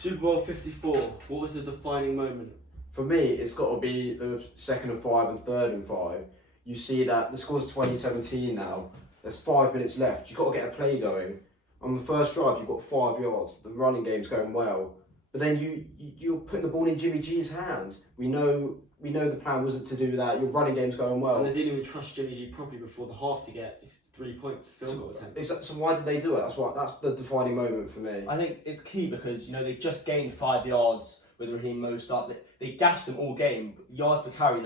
Super Bowl 54, what was the defining moment? For me, it's got to be the 2nd and 5 and 3rd and 5. You see that the score's 2017 now. There's 5 minutes left. You've got to get a play going. On the first drive, you've got 5 yards. The running game's going well. But then you're putting the ball in Jimmy G's hands. We know the plan wasn't to do that. Your running game's going well. And they didn't even trust Jimmy G properly before the half to get 3 points field goal attempt. So why did they do it? That's the defining moment for me. I think it's key because they just gained 5 yards with Raheem Mostert. They gashed them all game. Yards per carry,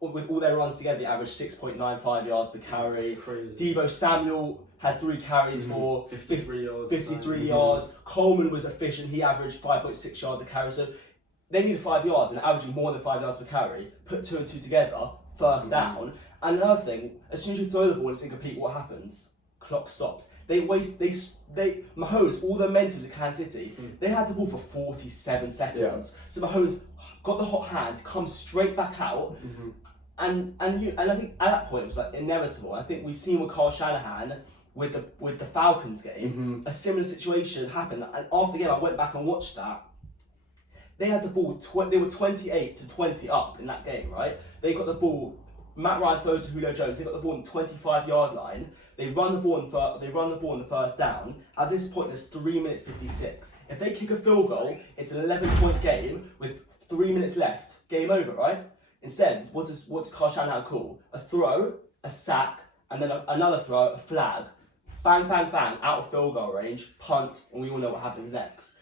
with all their runs together, they averaged 6.95 yards per carry. That's crazy. Debo Samuel had 3 carries for 53 yards. 53 yards. Coleman was efficient. He averaged 5.6 yards a carry. So they needed 5 yards and averaging more than 5 yards per carry. Put 2 and 2 together, first down. And another thing, as soon as you throw the ball and it's incomplete, what happens? Clock stops. Mahomes, all the momentum to Kansas City, they had the ball for 47 seconds. Yeah. So Mahomes got the hot hand, comes straight back out, and I think at that point it was like inevitable. I think we've seen with Kyle Shanahan with the Falcons game, a similar situation happened. And after the game, I went back and watched that. They had the ball. They were 28-20 up in that game, right? They got the ball. Matt Ryan throws to Julio Jones. They got the ball on the 25-yard line. They run the ball on the first down. At this point, there's 3 minutes 56. If they kick a field goal, it's an 11-point game with 3 minutes left. Game over, right? Instead, what does Kyle Shanahan call? A throw, a sack, and then another throw, a flag. Bang, bang, bang, out of field goal range, punt, and we all know what happens next.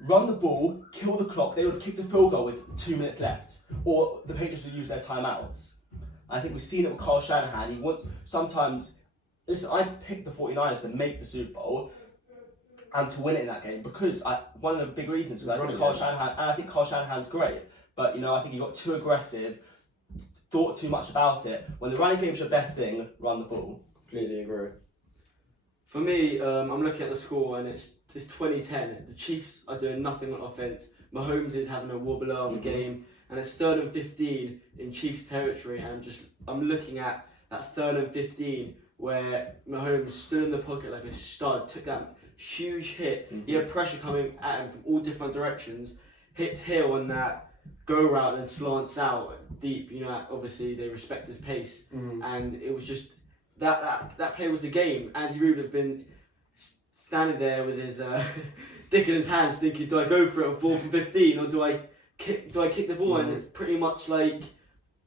Run the ball, kill the clock. They would have kicked a field goal with 2 minutes left, or the Patriots would use their timeouts. I think we've seen it with Kyle Shanahan. He wants sometimes. Listen, I picked the 49ers to make the Super Bowl and to win it in that game because one of the big reasons was I think Kyle Shanahan's great, but I think he got too aggressive, thought too much about it. When the running game's your best thing, run the ball. Completely agree. For me, I'm looking at the score and it's 2010. The Chiefs are doing nothing on offense. Mahomes is having a wobbler on the game. And it's 3rd and 15 in Chiefs territory, and I'm looking at that 3rd and 15 where Mahomes stood in the pocket like a stud, took that huge hit. He had pressure coming at him from all different directions, hits Hill on that go route, and then slants out deep. Obviously they respect his pace, and it was just that play was the game. Andy Reid would have been standing there with his dick in his hands, thinking, do I go for it on 4th and 15 or do I kick the ball? And it's pretty much like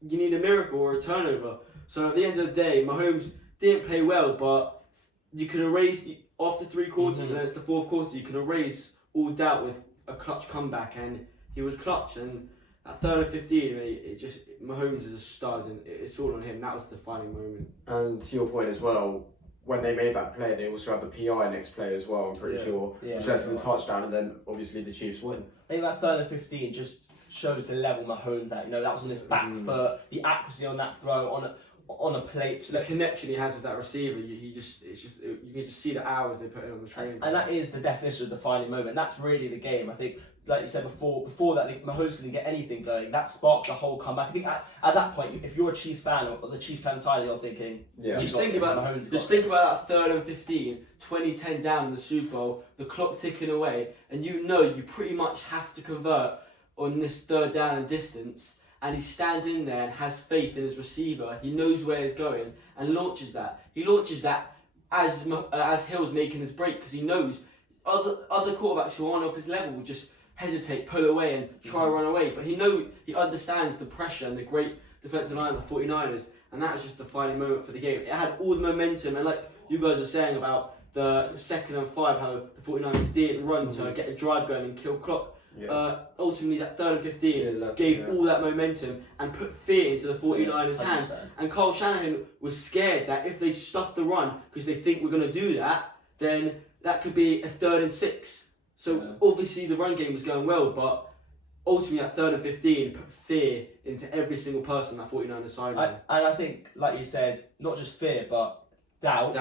you need a miracle or a turnover. So at the end of the day, Mahomes didn't play well, but you can erase after 3 quarters and it's the 4th quarter. You can erase all doubt with a clutch comeback, and he was clutch. And at 3rd and 15, Mahomes is a stud, and it's all on him. That was the defining moment. And to your point as well, when they made that play, they also had the PI next play as well, I'm pretty sure, which led to the touchdown, and then obviously the Chiefs win. I think that 3rd and 15 just shows the level Mahomes at. That was on his back foot, the accuracy on that throw, on a plate. So the connection he has with that receiver, you can just see the hours they put in on the training. And that is the definition of the defining moment. That's really the game. I think, like you said before that, Mahomes couldn't get anything going. That sparked the whole comeback. I think at that point, if you're a Chiefs fan or the Chiefs fan side, you're thinking, just think about that 3rd and 15, 2010 down in the Super Bowl, the clock ticking away, and you pretty much have to convert on this 3rd down and distance. And he stands in there and has faith in his receiver. He knows where he's going and launches that. He launches that as Hill's making his break, because he knows other quarterbacks who aren't off his level will just hesitate, pull away and try to run away. But he understands the pressure and the great defensive line of the 49ers. And that was just the defining moment for the game. It had all the momentum. And like you guys were saying about the 2nd and 5, how the 49ers didn't run to get a drive going and kill clock. Ultimately, that 3rd and 15 gave all that momentum and put fear into the 49ers' hands. And Kyle Shanahan was scared that if they stuff the run because they think we're going to do that, then that could be a 3rd and 6. So obviously the run game was going well, but ultimately that 3rd and 15 put fear into every single person on that 49ers sideline. And I think, like you said, not just fear, but doubt.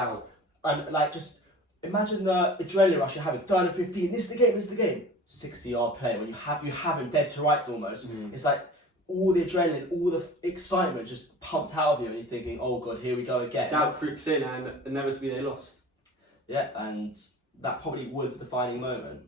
And just imagine the adrenaline rush you're having. 3rd and 15, this is the game. 60-yard play when you have him dead to rights almost. It's like all the adrenaline, all the excitement just pumped out of you, and you're thinking, oh god, here we go again. Doubt creeps in, and inevitably they lost. Yeah, and that probably was the defining moment.